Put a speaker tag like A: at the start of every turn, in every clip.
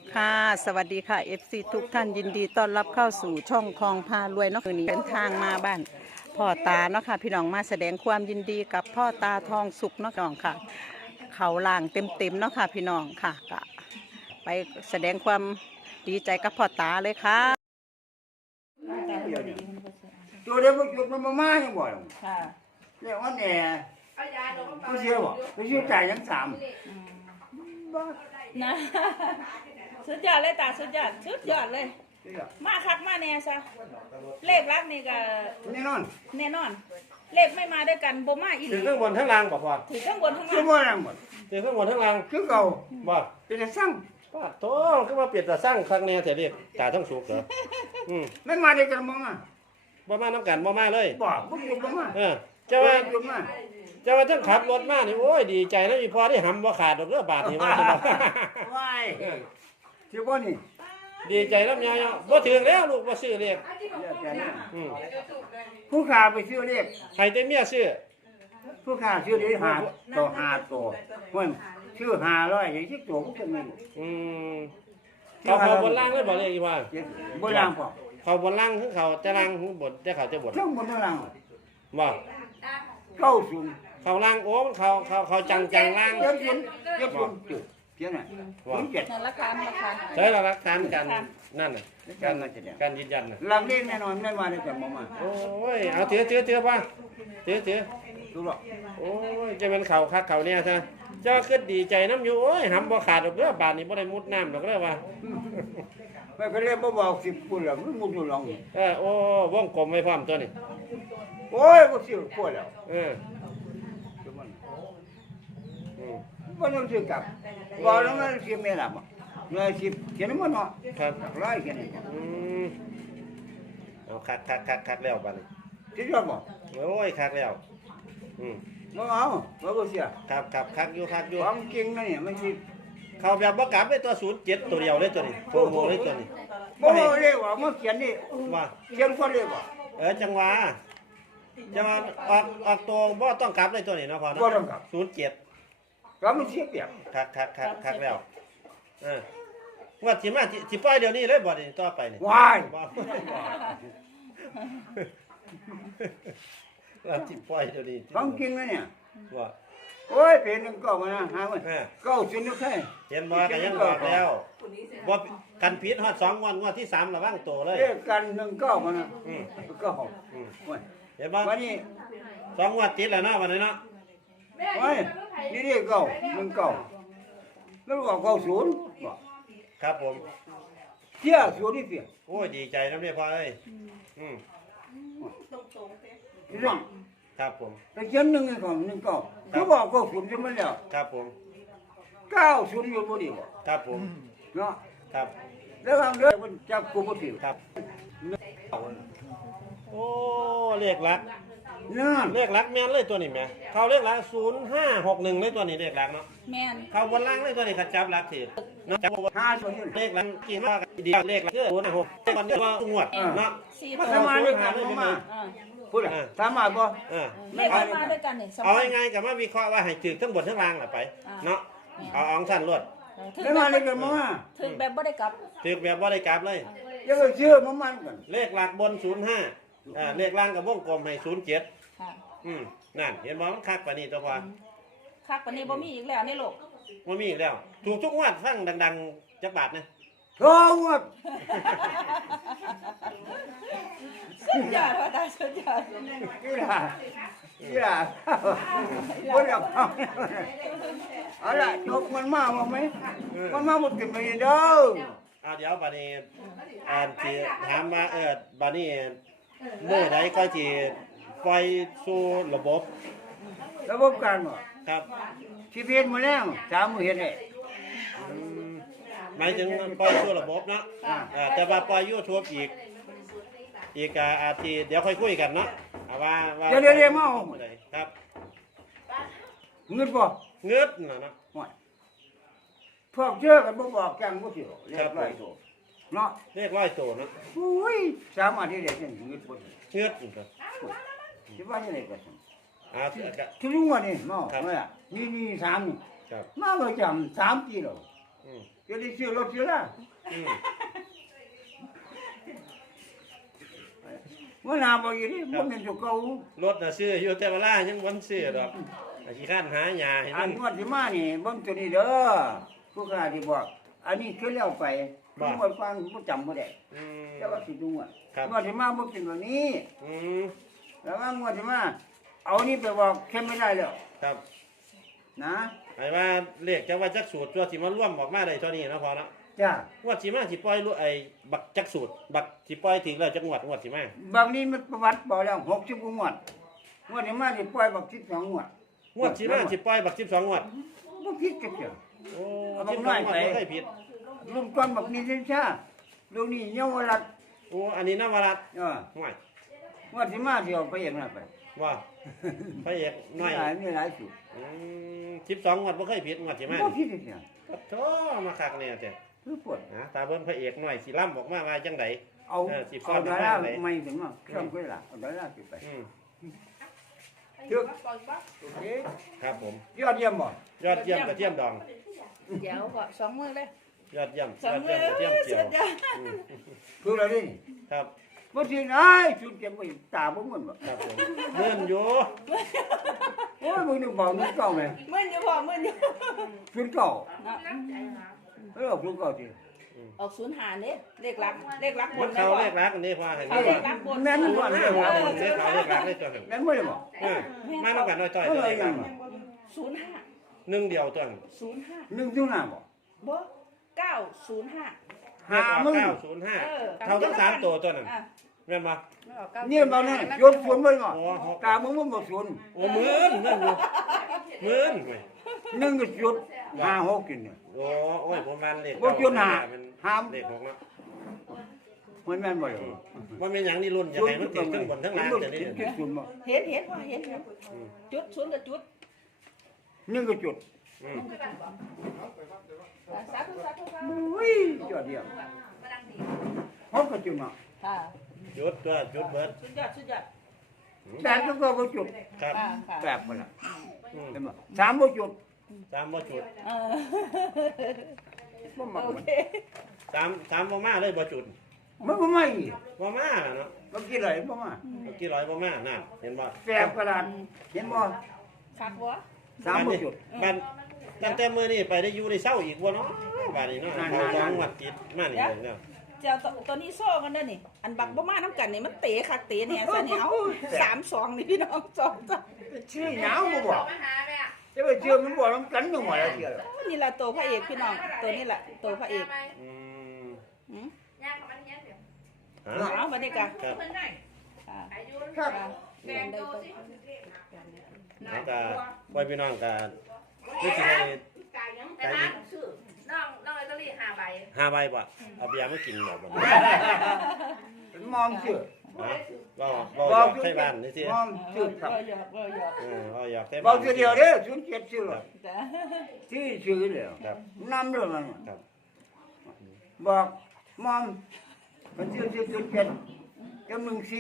A: ค่ะสวัสดีค่ะ FC ทุกท่านยินดีต้อนรับเข้าสู่ช่องคลองพารวยเนาะคืนนี้เป็นทางมาบ้านพ่อตาเนาะค่ะพี่น้องมาแสดงความยินดีกับพ่อตาทองสุกเนาะพี่น้องค่ะเขาล่างเต็มเนาะค่ะพี่น้องค่ะก็ไปแสดงความดีใจกับพ่อตาเลยค่ะ
B: ตัวเดียวมันจุดมันมาอย่างบ่อย
C: ค่ะ
B: เรียกว่าเนี่ยผู้เชี่ยวบ่ผู้เชี่ยวจ่ายทั้งสาม
C: นะสุดยอดเลยตาสุดยอดเลย มาคักมาแน่ซะเลขรักนี่ก็
B: แน่นอน
C: แน่นอน เลขไม่มาด้วยกันบ่มาอีห
D: ถื
C: ลี
D: อข้างบนทั้งล่างบ่พอ
C: ถือข้างบนข้าง
B: คือ
C: ล่าง
B: บ่นั่งหมด
D: ถือข้างบนทั้งล่าง
B: คือเก่า
D: บ่
B: เป็นแต่สั่ง
D: ป้าโตก็มาเปลี่ยนแต่สร้างครั้งแน่เสียเรียกจ่าต้องสุกเหรอ
B: ไม่มาได้กันมองอ่ะ
D: บ่มาน้ำกันบ่มาเลย
B: บ่บ่จุดบ่มา
D: เจ้าว่า
B: จุดมา
D: เจ้าว่าทั้งขับรถมานี่โอ้ยดีใจแล้วอีพอได้หำบ่ขาดดอกเด้อบาทนี่ว่า
B: ว้ายที่บ่นี่
D: ดีใจแล้วยายบ่ถึงแล้วลูกบ่ซื้อเรียก
B: ผู้ค้าไปซื้อเลข
D: ให้แต่เมียซื้อ
B: ผู้ค้าซื้อเลขหาตัวหาตัวมันซื้อ500อย่างที่ตัวก็เป็นนี่
D: อืมเขาบนล่างเลยบ่เลยอีว่า
B: บ่ล่างพอ
D: เขาบนล่างคือเขาจะล่างคือบนจะเขาจะบน
B: ทั้งบนทั้งล่าง
D: บ่
B: 90
D: เขาล่างโอ้มันเขาจังล่าง
B: เจ็ดศูนย์จุดเพี้ยนน่ะ07
C: นั่นราคา
D: ใช้หลักฐานกันนั่นน่ะการยืนยันน่ะ
B: หลังเลขแน่นอนไม่มาได้กันบ่มา
D: โอ้ยเอาถือป่ะถือ
B: ดูหรอก
D: โอ้ยจะเป็นเข่าคักเข่าเนี่ยใช่เจ้าขึ้นดีใจน้ำอยู่โอ้ยหำบ่ขาดดอกเด้อบาทนี้บ่ได้มุดน้ำดอกเด้อว่า
B: ไม่ก็เลยบ่บอก10ปุ่นแล้วมันมุดอยู่หลัง
D: โอ้วงกลมไว้พร้อมตัวนี้
B: โอ้ยบ่สิปวดแล้ว บ่ต้องซื้อกลับบ่ต้องมาสิแม่ล่ะบ่เงิน10เขียนมันเนาะ
D: ครับ
B: ร้อยเขียน
D: เอาคักแล้วบาดนี้
B: สิยอมบ่
D: โอ้ยคักแล้ว
B: บ่เอาบ่เสีย
D: ครับคักอยู่
B: ความจริงนะเนี่ยมันสิ
D: เข้าแบบบ่กลับเลยตัว07ตัวเดียวเลยตัวนี้โปรโมเลยตัวนี้
B: บ่เรียกว่ามาเขียนนี่
D: ว่า
B: เขียนคนเรียกว่า
D: จังหวะออกตัวบ่ต้องกลับเลยตัวนี้เนาะพอเนาะ
B: บ่ต้องกลับ
D: 07
B: ก็มันเสียเปรียบ
D: คักแล้วว่าสิมาสิปล่อยเดี๋ยวนี้เลยบ่นี่ต่อไปนี่
B: วาย
D: บ่ว่าสิปล่อยเดี๋ยวนี้
B: ความจริงนะเนี่ย
D: ว่า
B: โอ้ยเป็นนึงก็มานะหามันก็สินแค่
D: เห็นบ่ก็ยังบอกแล้วบ่กันผิดฮอด2งวดที่3ระวังตัวเลย
B: เรียกกันนึงก็มานะก็หอม
D: เห็นบ่
B: วันนี้
D: 2งวดติดแล้วเนาะวันนี้เนาะ
B: เฮ้ยนี่เรียกเก้า1เก้าแล้วก็เก้าศูนย์บ่
D: ครับผม
B: เสียศูนย์นี่เสีย
D: โอ้ยดีใจนำเด้อพ่อเอ้ย
B: พี่น้อง
D: ครับผม
B: แต่เขียน1ให้ของ1เก้าคือบอกเก้าศูนย์ใช่มั้ยแล้ว
D: ครับผม
B: เก้าศูนย์อยู่บ่ดีบ่
D: ครับผม
B: เนาะ
D: ครับ
B: แล้วทางเด้อมันจับกูบ่ถือ
D: ครับโอ้เลขหลัก
B: นั่น
D: เลขหลักแม่นเลยตัวนี้แม่เขาเลขหลัก0561เลยตัวนี้เลขหลักเนาะ
C: แม่น
D: เขาบนล่างเลยตัวนี้เขาจับหลักถือเนาะจับ
B: หาตัวนี้
D: เลขหลักกี่มากดีเลขหลักคือ06มันเดียวว่างวดเนาะ
C: 4
B: มา
C: ตัว
B: สมาด้วยกันมา พูดอ่ะสามารถบ่
C: เลขไม่มาด้วยกันนี่
D: เอาง่ายๆกับมาวิเคราะห์ว่าให้ถือทั้งบนทั้งล่างล่ะไปเนาะเอาอองสั้นรวด
B: ไม่มาเลยกันมา
C: ถึงแบบบ่ได้กลับ
D: ถือแบบบ่ได้กลับเลย
B: ยังก็เชื่อมันกัน
D: เลขหลักบน05เลขล่างกับวงกลมให้07
C: ค่ะ
D: นั่นเห็นบ่มันคักปานนี้ตัวพอ
C: คักปานนี้บ่มีอีกแล้วในโลก
D: บ่มีอีกแล้ว ถูกทุกงวดฟังดังๆจักบาทนะ
B: โอ้ว
C: สุดยอดว่าตาสุดยอด
B: นี่ล่ะบ่ได้เอาล่ะยกมันมาบ่มั้ยมันมาบ่กินไปเด้อ
D: เดี๋ยวบัดนี้สิถามว่าบัดนี้มื้อใดก็สิปล่อยสู่ระบบ
B: ระบบการบ่
D: ครับ
B: ชีวิตมื้อแล้ว3มื้อเฮ็ดได้
D: หมายถึงปล่อยสู่ระบบเนาะแต่ว่าปล่อย YouTube อีกอาทิตย์เดี๋ยวค่อยคุยกันเนาะว่า
B: เดี๋ยวมา
D: ครับ
B: เงินบ่
D: เงืดน่ะเนาะ
B: พวกเชื่อกันบ่บอกจังบ่สิเรียบร้อยโตเนาะ
D: เรียกร้อยตัวเนาะ
B: อุ้ยสามารถที่ได้เงินบ่
D: เงืดนี่ครับ
B: สิว่าจังได๋ก็
D: ก็
B: ทุกวันนี่เนาะนี่3นี่
D: ครับ
B: มาประจำ3ปีแล้วปีจะได้ซื้อรถซื้อละ
D: อืม
B: ว่านาบอกอยู่นี่บ่แม่นตัวเก่าร
D: ถน่ะซื้ออยู่แต่เวลายังบ่ซื้อดอกขี้ข้านหาหญ้าให้
B: อั
D: มัน น
B: งวดที่มานี่เบิ่งตัวนี้เด้อผู้ค้าที่บอกอันนี้คือแล้วไปงวดฟังบ่จำบ่ได้
D: อืม
B: แต่ว่าสิดูอ่ะ
D: ครับ
B: งวดที่มาบ่เป็นแบบนี้
D: อืม
B: แล้วว่างวดที่มาเอานี่ไปบอกแค่ไม่ได้แล้ว
D: ครับ
B: นะ
D: ไอ้ว่าเลขจักว่าจักสูตรตัวสิมาร่วมออกมาได้เท่านี้เนาะพอเนาะ
B: จ้า
D: งวดสิมาสิปล่อยรู้ไอ้บักจักสูตรบักสิปล่อยถึงแล้วจักงวดสิมา
B: บางนี้มันประวัติบอกแล้ว60กว่างวดงวดที่มาสิปล่อยบอก12งวด
D: งวดสิมาสิปล่อยบัก12งวด
B: บ่ผิดจักเดียว
D: โอ้
B: เอาบัก
D: 12
B: น้อย
D: งวด
B: ไป
D: บ่เคยผิด
B: รุ่นก่อนบอกนี่สิชาลูกนี่เยาวรัตน์
D: โอ้อันนี้นวรัตน์ ห่วย
B: งวดที่มาสิเอาไปเองน่ะไป
D: ว่าพระเอกน้อย
B: มีหลายสูตร
D: 12งวดบ่เคยผิดงวดสิมา
B: บ่ผิดจักเดียว
D: ปะโธมาคักเนี่ยเจ้
B: คือปวด
D: นะตาเบิ่งพระเอกน้อยสิล่ำออกมาว่าจังได
B: เอา
D: สิฟ้
B: เอา
D: อน
B: ดา
D: มา
B: รา
D: ไหน
B: ไม่ถึงว่าเครื่องก็ล่ะเอาดาราสิไป
D: อืม
B: เทือกโอเค
D: ครับผม
B: ยอดเยี่ยมบ่
D: ยอดเยี่ยมกระเทียมดอง
C: เดี๋ยวก็สองมือเลย
D: ยอดเยี่ยม
C: สอง
D: ยอด
C: มื
D: เยี่
C: อย
D: มกระเทียมเจียว
C: สุดยอด
B: คืออะไรนี่
D: ครับ
B: บ่สิไอ้สุดเก็บไว้ตาบ่มันบ่
D: ครับผมเมื่อนอยู่
B: โอ้ยมึงนึกบอกมึงเก่าแม่
C: มึนอยู่พอมึนอยู่
B: สุดเก่า
C: เนาะ
B: สุดเก่าสิ
C: ออก05เนี่ยเลขลักบ
D: มัน
C: น
D: เขาเลขรักอันนี้พอให้
C: เขาเลขลักบน
B: แม่นบ่
D: เล
B: แม่
D: ข
B: น
D: รั
B: บ่
D: กเลขเขาเลขรักเลขตัวหนึ่ง
B: แม่นบ่ได้บ่
D: มาต้องกันน้อยจ้อย
B: เอ
D: ตัว
B: อ
D: เอง
B: ยังบ่
C: 05
D: หนึ่งเดียวตัวหนึ่ง
C: 05
B: นึกถึงหน้าบ่
C: บ่905
B: หามึง
D: 905เท่าทั้ง3ตัวตัวนั้น
C: อ่ะ
D: แม่นบ่
C: ไม่ออก9
B: เนี่ยบ่นั่นยกฝนบ่บ่
D: โอ้หก
B: ตามึงบ่ฝน
D: โอ้หมื่นนั่นอยู่หมื่นเว้ย
B: นึงก็จุด5 6กินเนี่ย
D: โอ้โอ้ยผมมันเลข
B: บ่จุดห้า
D: เป็น
B: ห้าม
D: เลข6เนาะ
B: มันแม่นบ่ล่ะ
D: ว่าเป็นหยังนี่รุ่นอยากให้มันติดทั้งบนทั้งล่างแต่นี่
B: จุดศูนย์บ่
C: เห็นพ่อเห็นจุดศูนย์กับจุด
B: นึงก็จุด
D: อืม
C: สาธุสาธุ
B: อุ้ยยอดเยี่ยมฮอกก็จุดเนาะ
C: ค่ะ
D: จุดตัวจุดเบิด
C: สุดยอดสุดยอด
B: แต่ก็บ่จุด
D: ครับ
C: ค่ะค่ะ
B: แบบบ่ล่ะ
D: อืม
B: เห็นบ่สามบ่จุด
D: สามบ่จุด
B: บ่มัก
C: โอ
B: มัน
C: เค
D: สามบ่มาเลยบ่จุด
B: มันบ่มาอีก
D: บ่มาล่ะเนาะ
B: บ่กี่ไรบ่มา
D: เมื่อกี้ร้อยบ่มานั่นเห็นบ่
B: แสบกระดาษเห็นบ่
C: คักวะ
B: สามบ่จุด
D: บ้านตั้งแต่มื้อนี้ไปได้อยู่ได้เศร้าอีกบ่เนาะบ้านนี้เนาะเขาสองงวดติดมานี่เลยเนาะ
C: เจ้าตัวนี้โซ่กันเด้อนี่อันบักบ่มาน้ำกันนี่มันเตะคักเตะเนี่ยซะเนี่ยเอา3-2นี่พี่น้อง2จ้ะ
B: ชื่อหนาวบ่บอกจะไปเชื่อมันบ่นำกันจังว่าแล้วเชื่อ
C: นี่ล่ะตัวพระเอกพี่น้องตัวนี้ล่ะตัวพระเอก
D: อืม
C: หืม
D: ฮะ
C: เอาบัดนี้กะ
D: ครับ
C: ค่ะ
B: ครับ
C: เรียนได้ตัว
D: แล้วก็ไว้พี่น้องก็นี่สิให้
E: แต่ร้านชื่อน้องลอตเตอรี่5 ใบ
D: 5ใบบ่เอาเบียร์มากินบ่บ่
B: เป็นมอมชื่อ
D: ฮะบ่อยากใช้บ้านนี่สิ
B: มอมชื่อครับ
C: ก็หยอกก็หยอก
D: บ่อยากใช้
B: บอ
D: บ้าก น
B: ชื่อเดียวเด้อชื่อเจ็บชื่อ
C: จ้ะ
B: ชื่อชื่อแล้ว
D: ครับ
B: นำด้วยมัน
D: ครับ
B: บอกมอมมันชื่อเจ็ดก็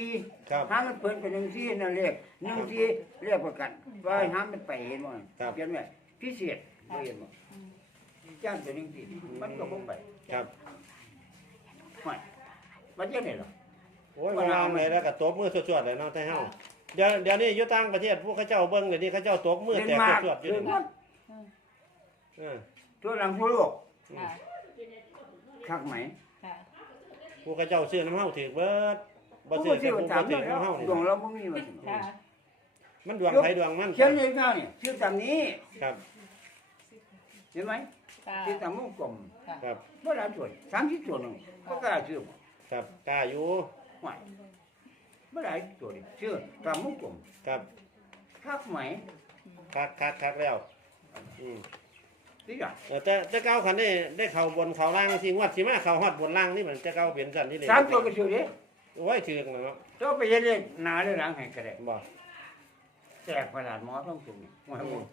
B: 14
D: ครับ
B: หามันเพิ่นเป็น14นั่นเลข14เรียกประกันว่าหามันไปเห็นบ่เขียนไว้พิเศษบ่เห็นบ่จ้างตัว14มันก็บ่ไป
D: ครับ
B: ไม่มันจะไหนหรอ
D: โอ้ยวางเลยแล้วก็ตบมือสวดๆเลยเนาะแต่เฮาเดี๋ยวนี้อยู่ต่างประเทศพวกเขาเจ้าเบิ่งเลยนี่เขาเจ้าตบมือ
B: เล่น
D: แตก
B: มาก
D: สวดๆอยู่
B: เล่น
D: นี่
B: มาก
D: เออ
B: ตัวหลังทั่วโลก
C: ค่ะ
B: คักไหม
C: ค่ะ
D: พวกเขาเจ้าซื้อน้ำเฮาถือเบิดบ่
B: ผู้
D: ซื้อ
B: ชื่
D: ก็
B: อ
D: ผู้
B: ถาม
D: บ่ถือ
B: แล้ว
D: น้ำเฮานี่
B: ดวงเราบ่มีมา
C: ค่ะ
D: มันดวงไผดวงมัน
B: เขียนเลยข้าวเนี่ยชื่อตามนี้
D: ครับ
B: เห็นไหม
C: ค่ะ
B: ชื่อตามวงกลม
D: ครับ
B: บ่หลายส่วน30ส่วนนึงก็กล้าชื่อ
D: ครับกล้าอยู่
B: ไม่บ่หลายส่วนชื่อตามวงกลม
D: ครับ
B: คักไหม
D: คักแล้วอืม
B: ที่อ่ะ
D: แต่เก้าคันได้เข้าบนเข้าล่างสิงวดสิมาเข้าฮอดบนล่างนี่มันจะเก้าเป็นสั่นนี่เลย
B: 3ตัวก็ชื่อเด้
D: โอ้ยถือกนะเนาะ
B: เจ้าไปเฮ็ดเลยหน้าหรือหลังให้ก็ได้
D: บ่
B: แจกประหลาดหมอต้องสูงหมอหมด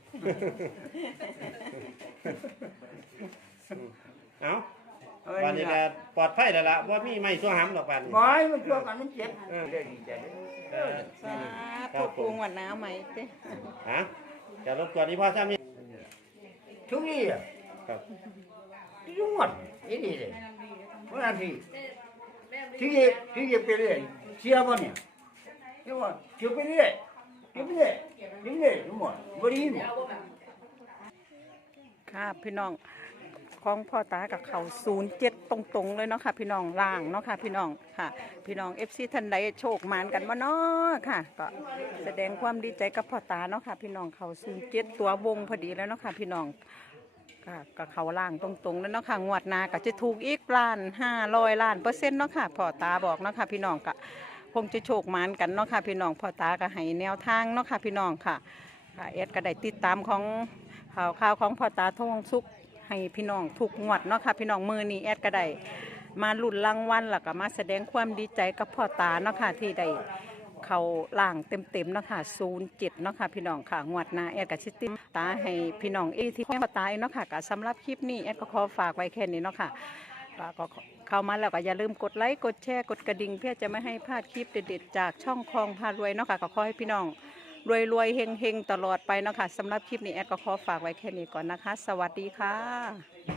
D: เอ้าวันนี้ก็ปลอดภัยแล้วล่ะบ่มีไม้ชั่วหำดอกปานนี้
B: บ่ให้มันชั่วกันมันเจ็บได้ดีใจ
D: เออ
A: สาธุปูงวดหน้าใหม่เด้
D: ฮะจะรบกวนอีพ่อซ้ำนี่
B: ทุกนี้อ่ะ
D: ครับ
B: ทยุ่งหมดนี่ดีเลยเพราะนั้นที่ไปเรื่อยเสียบ่เนี่ยเรียกว่าเสียไปเรื่อยทั้งหมดบ่ดีหมด
A: ค่ะพี่น้องของพ่อตากับเขา07ตรงๆเลยเนาะค่ะพี่น้องล่างเนาะค่ะพี่น้องค่ะพี่น้อง FC ท่านใดโชคมานกันบ่เนาะค่ะก็แสดงความดีใจกับพ่อตาเนาะค่ะพี่น้องเขา07ตัววงพอดีแล้วเนาะค่ะพี่น้องค่ะก็เขาล่างตรงๆแล้วเนาะค่ะงวดหน้าก็จะถูกอีก1,500,000,000%เนาะค่ะพ่อตาบอกเนาะค่ะพี่น้องก็คงจะโชคมานกันเนาะค่ะพี่น้องพ่อตาก็ให้แนวทางเนาะค่ะพี่น้องค่ะเอสก็ได้ติดตามของข่าวของพ่อตาทองสุขให้พี่น้องถูกงวดเนาะค่ะพี่น้องมือนี้แอดก็ได้มาลุ้นรางวัลแล้วก็มาแสดงความดีใจกับพ่อตาเนาะค่ะที่ได้เขาล่างเต็มๆเนาะค่ะ07เนาะค่ะพี่น้องค่ะงวดหน้าแอดก็สิติตาให้พี่น้องที่พ่อตาเนาะค่ะก็สำหรับคลิปนี้แอดก็ขอฝากไว้แค่นี้เนาะค่ะก็เข้ามาแล้วก็อย่าลืมกดไลค์กดแชร์กดกระดิ่งเพื่อจะไม่ให้พลาดคลิปเด็ดๆจากช่องคลองพารวยเนาะค่ะก็ขอให้พี่น้องรวยๆเฮงๆตลอดไปเนาะค่ะสำหรับคลิปนี้แอดก็ขอฝากไว้แค่นี้ก่อนนะคะสวัสดีค่ะ